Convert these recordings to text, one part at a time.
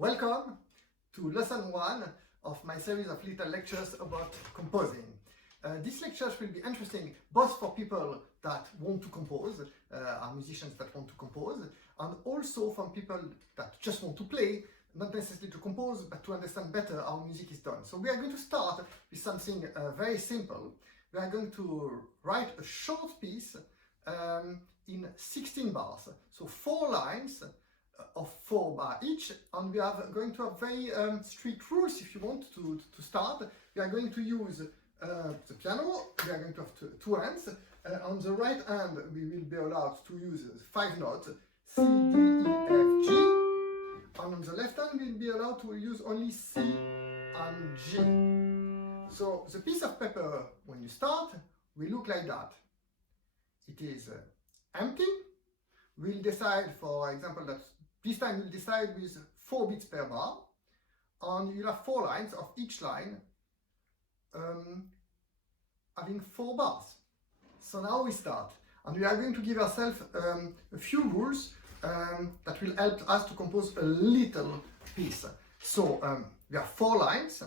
Welcome to lesson 1 of my series of little lectures about composing. These lectures will be interesting both for people that want to compose, are musicians that want to compose, and also from people that just want to play, not necessarily to compose, but to understand better how music is done. So we are going to start with something very simple. We are going to write a short piece in 16 bars, so 4 lines of 4 bars each, and we are going to have very strict rules if you want to start. We are going to use the piano. We are going to have two hands. On the right hand we will be allowed to use 5 notes, C, D, E, F, G, and on the left hand we will be allowed to use only C and G. So the piece of paper when you start will look like that. It is empty. We'll decide, for example, that this time we'll decide with 4 beats per bar, and you'll have 4 lines of each line having 4 bars. So now we start, and we are going to give ourselves a few rules that will help us to compose a little piece. So we have 4 lines,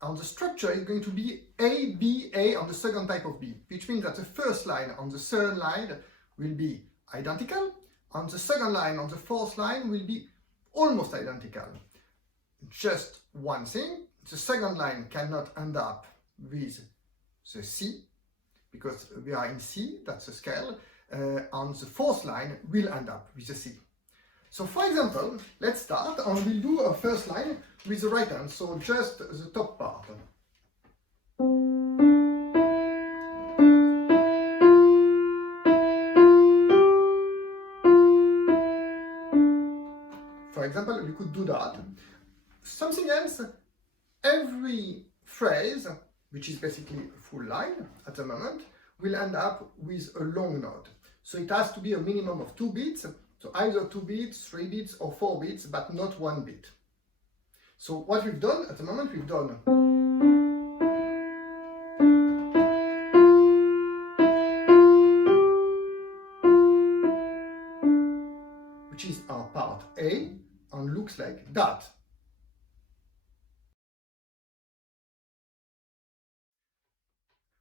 and the structure is going to be A, B, A on the second type of B, which means that the first line on the third line will be identical, and the second line on the fourth line will be almost identical. Just one thing, the second line cannot end up with the C, because we are in C, that's the scale, and the fourth line will end up with the C. So for example, let's start, and we'll do a first line with the right hand, so just the top part. For example, we could do that. Something else, every phrase, which is basically a full line at the moment, will end up with a long note. So it has to be a minimum of 2 beats, so either 2 beats, 3 beats or 4 beats, but not 1 beat. So what we've done at the moment, we've done which is our part A, and looks like that.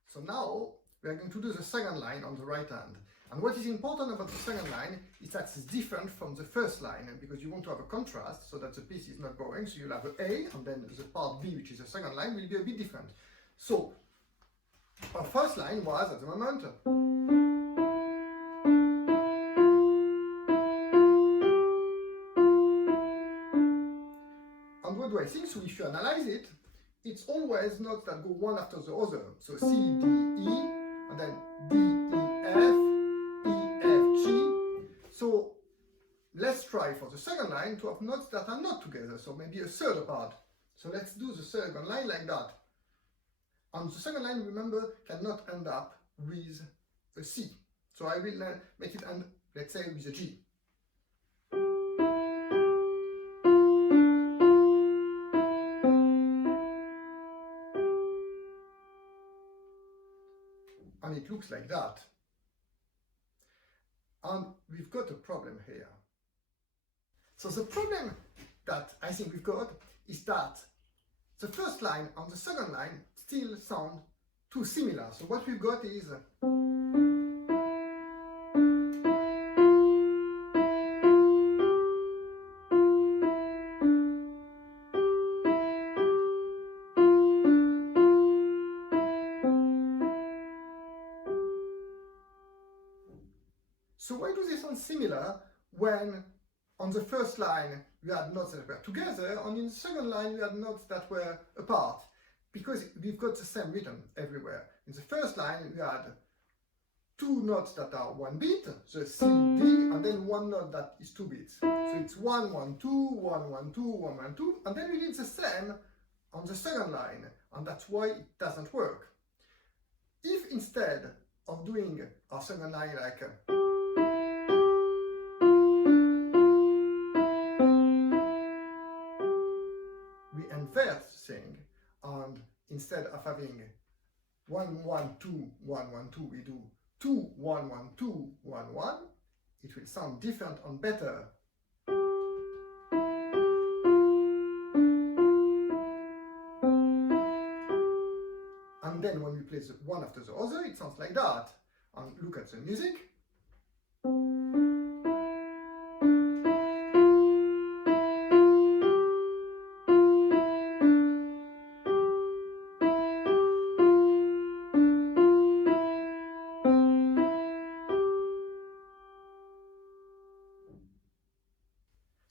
So now we are going to do the second line on the right hand. And what is important about the second line is that it's different from the first line, because you want to have a contrast so that the piece is not boring. So you'll have an A, and then the part B, which is the second line, will be a bit different. So our first line was at the moment and what do I think? So if you analyze it, it's always notes that go one after the other. So C, D, E, and then D, E, F, E, F, G. So let's try for the second line to have notes that are not together, so maybe a third apart. So let's do the second line like that. And the second line, remember, cannot end up with a C. So I will make it end, let's say, with a G. And it looks like that. And we've got a problem here. So the problem that I think we've got is that the first line and the second line still sound too similar. So what we've got is so why do they sound similar when on the first line we had notes that were together, and in the second line we had notes that were apart? Because we've got the same rhythm everywhere. In the first line we had 2 notes that are 1 beat, so C, D, and then 1 note that is 2 beats. So it's 1, 1, 2, 1, 1, 2, 1, 1, 2, and then we did the same on the second line, and that's why it doesn't work. If instead of doing our second line like we invert the thing, and instead of having 1, 1, 2, 1, 1, 2, we do 2, 1, 1, 2, 1, 1, it will sound different and better. play one after the other, it sounds like that. And look at the music.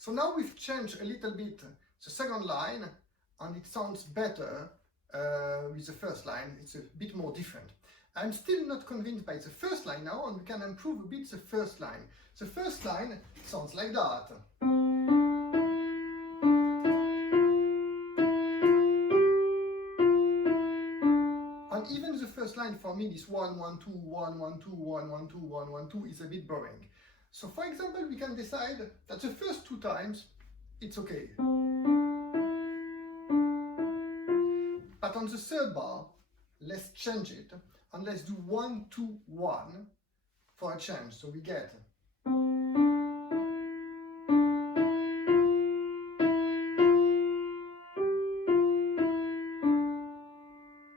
So now we've changed a little bit the second line, and it sounds better with the first line. It's a bit more different. I'm still not convinced by the first line now, and we can improve a bit the first line. The first line sounds like that. And even the first line for me, this 1, 1, 2, 1, 1, 2, 1, 1, 2, 1, 1, 2 is a bit boring. So for example, we can decide that the first 2 times it's okay. But on the third bar, let's change it and let's do 1, 2, 1 for a change. So we get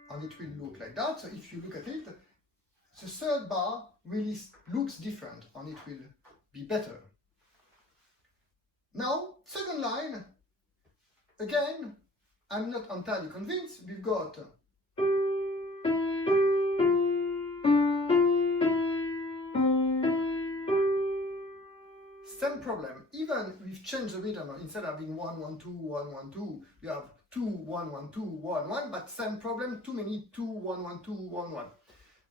and it will look like that. So if you look at it, the third bar really looks different and it will be better. Now, second line, again, I'm not entirely convinced. We've got same problem. Even we've changed the rhythm. Instead of being 1, 1, 2, 1, 1, 2, we have 2, 1, 1, 2, 1, 1, but same problem, too many 2, 1, 1, 2, 1, 1.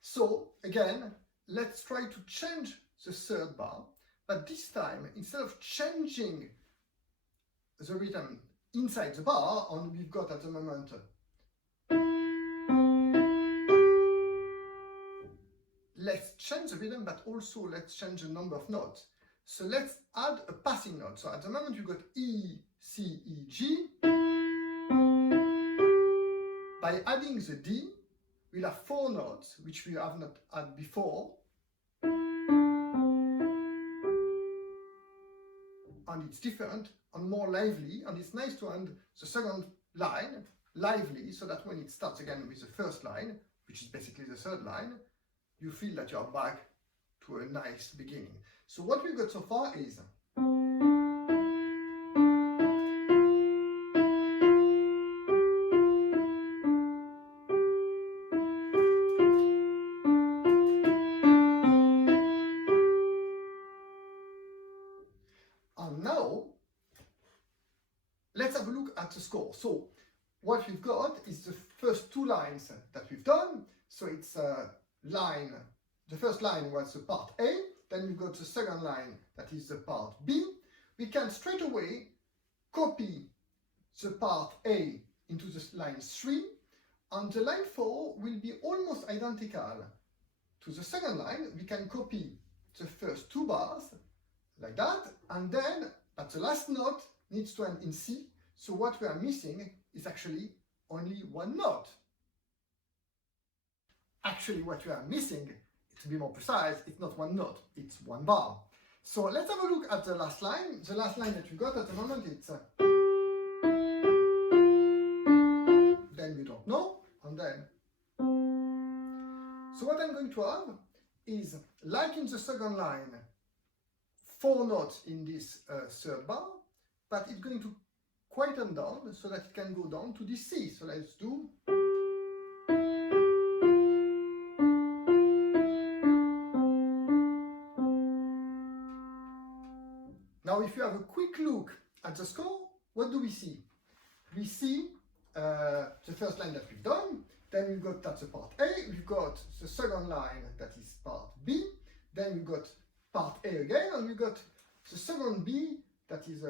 So again, let's try to change the third bar, but this time, instead of changing the rhythm inside the bar, and we've got at the moment let's change the rhythm, but also let's change the number of notes. So let's add a passing note. So at the moment you've got E, C, E, G. By adding the D, we'll have 4 notes, which we have not had before. And it's different and more lively, and it's nice to end the second line lively, so that when it starts again with the first line, which is basically the third line, you feel that you're back to a nice beginning. So what we've got so far is and now let's have a look at the score. So what we've got is the first 2 lines that we've done. So it's line, the first line was the part A, then we've got the second line that is the part B. We can straight away copy the part A into the line 3, and the line 4 will be almost identical to the second line. We can copy the first 2 bars like that, and then but the last note needs to end in C, so what we are missing is actually only 1 note. Actually what we are missing, to be more precise, it's not 1 note, it's 1 bar. So let's have a look at the last line. The last line that we got at the moment, it's then you don't know, and then. So what I'm going to have is, like in the second line, 4 notes in this third bar, but it's going to quieten down so that it can go down to this C. So let's do. Now if you have a quick look at the score, what do we see? We see the first line that we've done, then we've got that's the part A, we've got the second line that is part B, then we've got part A again, and we've got the second B that is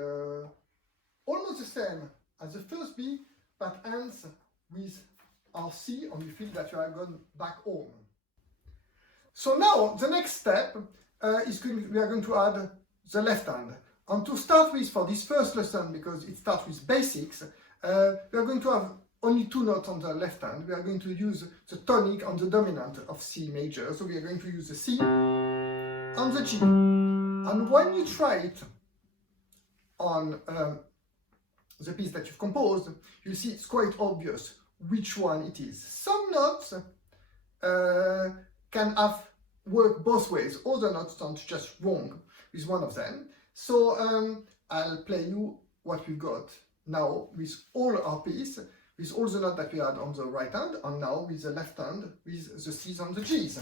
almost the same as the first B, but ends with our C, and you feel that you are going back home. So now the next step we are going to add the left hand. And to start with, for this first lesson, because it starts with basics, we are going to have only 2 notes on the left hand. We are going to use the tonic and the dominant of C major. So we are going to use the C and the G. And when you try it on the piece that you've composed, you see it's quite obvious which one it is. Some notes can have work both ways. All the notes sound just wrong with one of them. So I'll play you what we got now with all our piece, with all the notes that we had on the right hand, and now with the left hand with the C's and the G's.